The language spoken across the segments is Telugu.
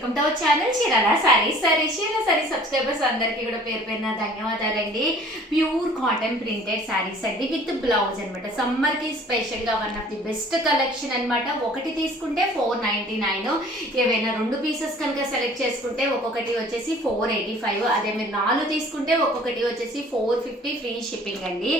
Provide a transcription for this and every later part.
Welcome to our channel Chirala saris. Chirala saris subscribers అందరికీ కూడా పేరు పేరున ధన్యవాదాలండి. ప్యూర్ కాటన్ ప్రింటెడ్ సారీస్ అండి విత్ బ్లౌజ్ అనమాట. సమ్మర్ కి స్పెషల్ గా one of the best collection అనమాట. ఒకటి తీసుకుంటే 499, ఏవైనా 2 పీసెస్ కనుక సెలెక్ట్ చేసుకుంటే ఒక్కొక్కటి వచ్చేసి 485, అదే మీరు 4 తీసుకుంటే ఒక్కొక్కటి వచ్చేసి 450 ఫ్రీ షిప్పింగ్ అండి.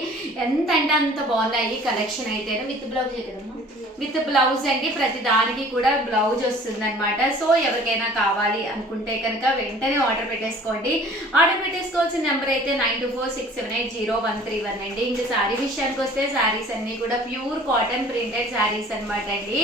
ఎంత అంటే అంత బాగున్నాయి కలెక్షన్ అయితే. విత్ బ్లౌజ్ కదమ్మా, విత్ బ్లౌజ్ అండి. ప్రతి దానికి కూడా బ్లౌజ్ వస్తుంది అనమాట. సో ఎవరికైనా కావాలి అనుకుంటే కనుక వెంటనే ఆర్డర్ పెట్టేసుకోండి. ఆర్డర్ పెట్టేసుకోవాల్సిన నెంబర్ అయితే 9246780131 అండి. ఇంకా శారీ విషయానికి వస్తే శారీస్ అన్ని కూడా ప్యూర్ కాటన్ ప్రింటెడ్ శారీస్ అనమాట అండి.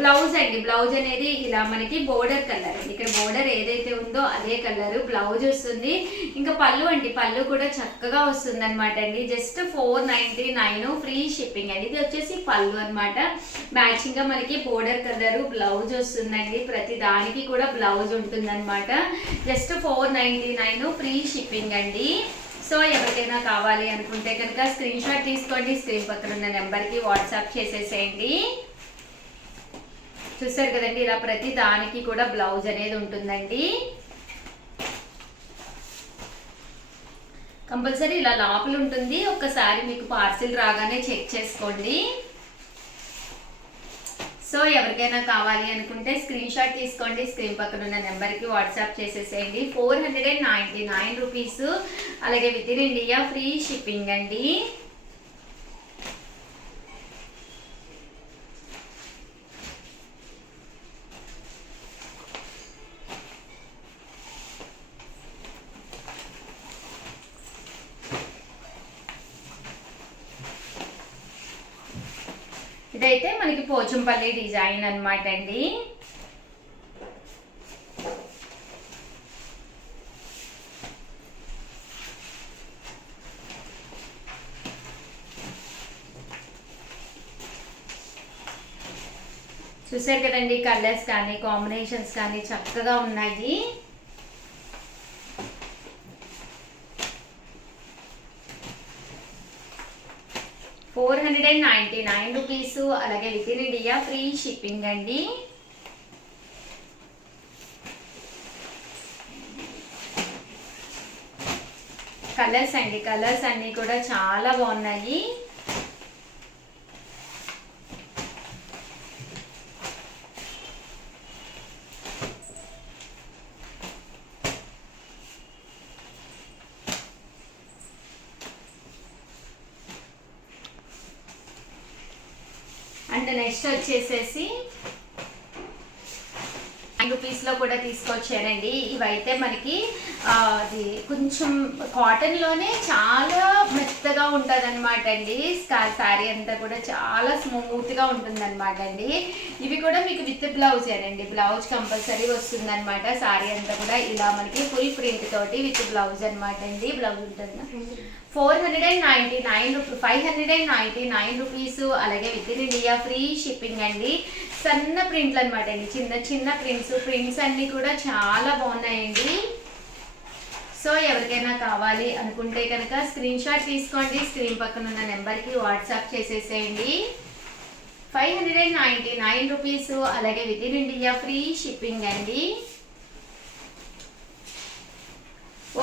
బ్లౌజ్ అండి, బ్లౌజ్ అనేది ఇలా మనకి బోర్డర్ కలర్ అండి. ఇక్కడ బోర్డర్ ఏదైతే ఉందో అదే కలర్ బ్లౌజ్ వస్తుంది. ఇంకా పళ్ళు అండి, పళ్ళు కూడా చక్కగా వస్తుంది అనమాట అండి. జస్ట్ 499 ఫ్రీ షిప్పింగ్ అండి. ఇది వచ్చేసి పళ్ళు అనమాట. మ్యాచింగ్ గా మనకి బోర్డర్ కలర్ బ్లౌజ్ వస్తుందండి. ప్రతి దానికి కూడా బ్లౌజ్ ఉంటుంది అనమాట. జస్ట్ 499 ఫ్రీ షిప్పింగ్ అండి. సో ఎవరికైనా కావాలి అనుకుంటే కనుక స్క్రీన్ షాట్ తీసుకోండి. స్క్రీన్ పక్కన ఉన్న నెంబర్కి వాట్సాప్ చేసేసేయండి. చూసారు కదండి, ఇలా ప్రతి దానికి కూడా బ్లౌజ్ అనేది ఉంటుందండి. కంపల్సరీ ఇలా లోపల ఉంటుంది. ఒక్కసారి మీకు పార్సిల్ రాగానే చెక్ చేసుకోండి. సో ఎవరికైనా కావాలి అనుకుంటే స్క్రీన్ షాట్ తీసుకోండి. స్క్రీన్ పక్కన ఉన్న నెంబర్కి వాట్సాప్ చేసేసేయండి. 499 రూపీస్, అలాగే with in India free shipping అండి. ఇదైతే మనకి పోచంపల్లి డిజైన్ అనమాట అండి. చూసారు కదండి, కలర్స్ కానీ కాంబినేషన్స్ కానీ చక్కగా ఉన్నాయి. ₹499, అలాగే with in India free shipping అండి. కలర్స్ అండి, కలర్స్ అన్నీ కూడా చాలా బాగున్నాయి. అండ్ నెక్స్ట్ వచ్చేసేసి రూపీస్లో కూడా తీసుకొచ్చానండి. ఇవైతే మనకి అది కొంచెం కాటన్లోనే చాలా మెత్తగా ఉంటుంది అనమాట అండి. శారీ అంతా కూడా చాలా స్మూత్గా ఉంటుంది అనమాట అండి. ఇవి కూడా మీకు విత్ బ్లౌజ్ అండి. బ్లౌజ్ కంపల్సరీ వస్తుంది అనమాట. శారీ అంతా కూడా ఇలా మనకి ఫుల్ ప్రింట్ తోటి విత్ బ్లౌజ్ అనమాట అండి. బ్లౌజ్ ఉంటుంది. 599 రూపీస్, అలాగే with in India free shipping అండి. సన్న ప్రింట్లు అనమాట అండి, చిన్న చిన్న ప్రింట్స్ అన్ని కూడా చాలా బాగున్నాయండి. సో ఎవరికైనా కావాలి అనుకుంటే కనుక స్క్రీన్ షాట్ తీసుకోండి. స్క్రీన్ పక్కన ఉన్న నెంబర్కి వాట్సాప్ చేసేసేయండి. 599 రూపీస్, అలాగే with in India free shipping అండి.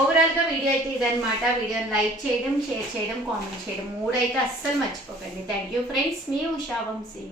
ఓవరాల్గా వీడియో అయితే ఇదనమాట. వీడియోని లైక్ చేయడం, షేర్ చేయడం, కామెంట్ చేయడం 3 అయితే అస్సలు మర్చిపోకండి. థ్యాంక్ యూ ఫ్రెండ్స్, మీ ఉషా వంశీ.